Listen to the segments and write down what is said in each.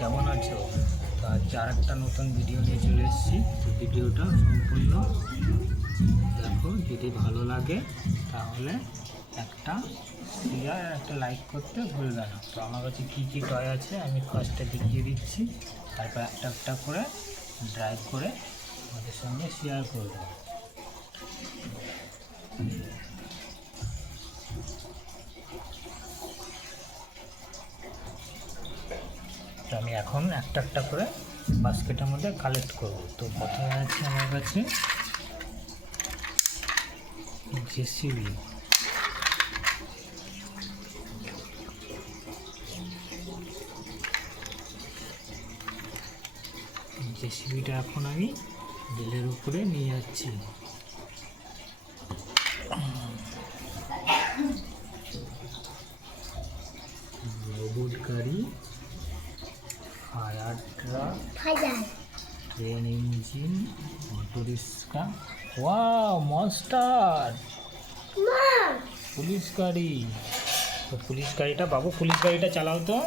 কেমন আছো? তো আজ আর একটা নতুন ভিডিও নিয়ে চলে এসেছি। তো ভিডিওটা সম্পূর্ণ দেখো, যদি ভালো লাগে তাহলে একটা শেয়ার আর একটা লাইক করতে ভুলবে না। তো আমার কাছে কী কী টয় আছে আমি ফার্স্টে দেখিয়ে দিচ্ছি, তারপর একটা একটা করে ড্রাইভ করে আমাদের সঙ্গে শেয়ার করবো। তো আমি এখন একটা একটা করে বাস্কেটের মধ্যে কালেক্ট করব। তো প্রথমে আছে আমার কাছে জেসিবি। জেসিবিটা এখন আমি রেলের উপরে নিয়ে যাচ্ছি। রোবট গাড়ি, fire truck, train engine, auto rickshaw, wow monster, police গাড়ি। তো পুলিশ গাড়িটা বাবু, পুলিশ গাড়িটা চালাও তো।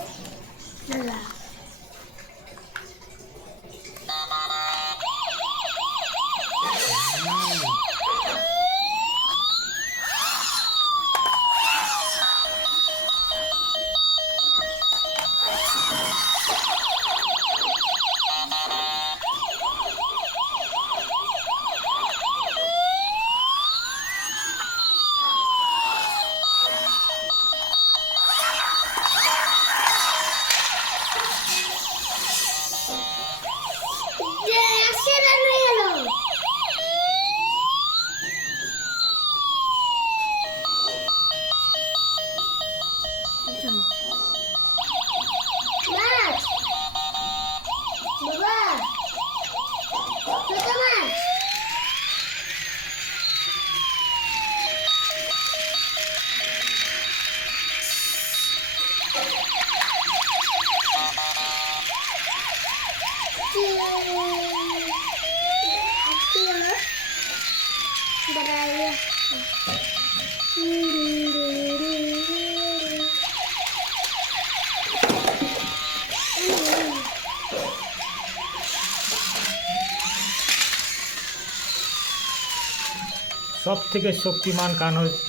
সব থেকে শক্তিমান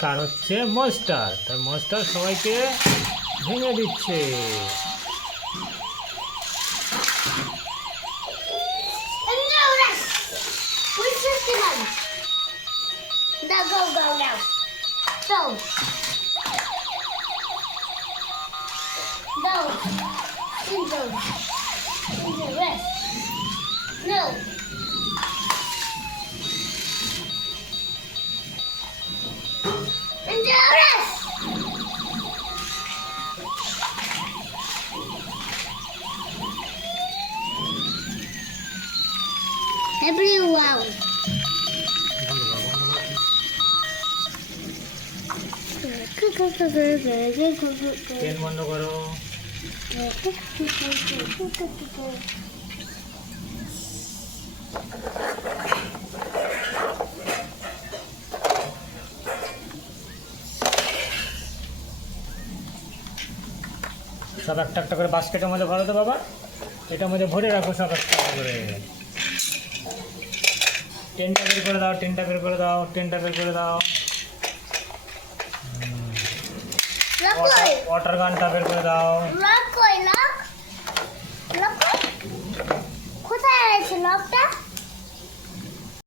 কার হচ্ছে মনস্টার। তার মনস্টার সবাইকে ভেঙে দিচ্ছে। Everyone. পেন বন্ধ করো। সব একটা একটা করে বাস্কেটের মধ্যে ভরো তো বাবা, এটার মধ্যে ভরে রাখো সব একটা করে। টেনটা বের করে দাও, টেনটা বের করে দাও, টেনটা বের করে দাও। ওয়াটার গানটা বের করে দাও।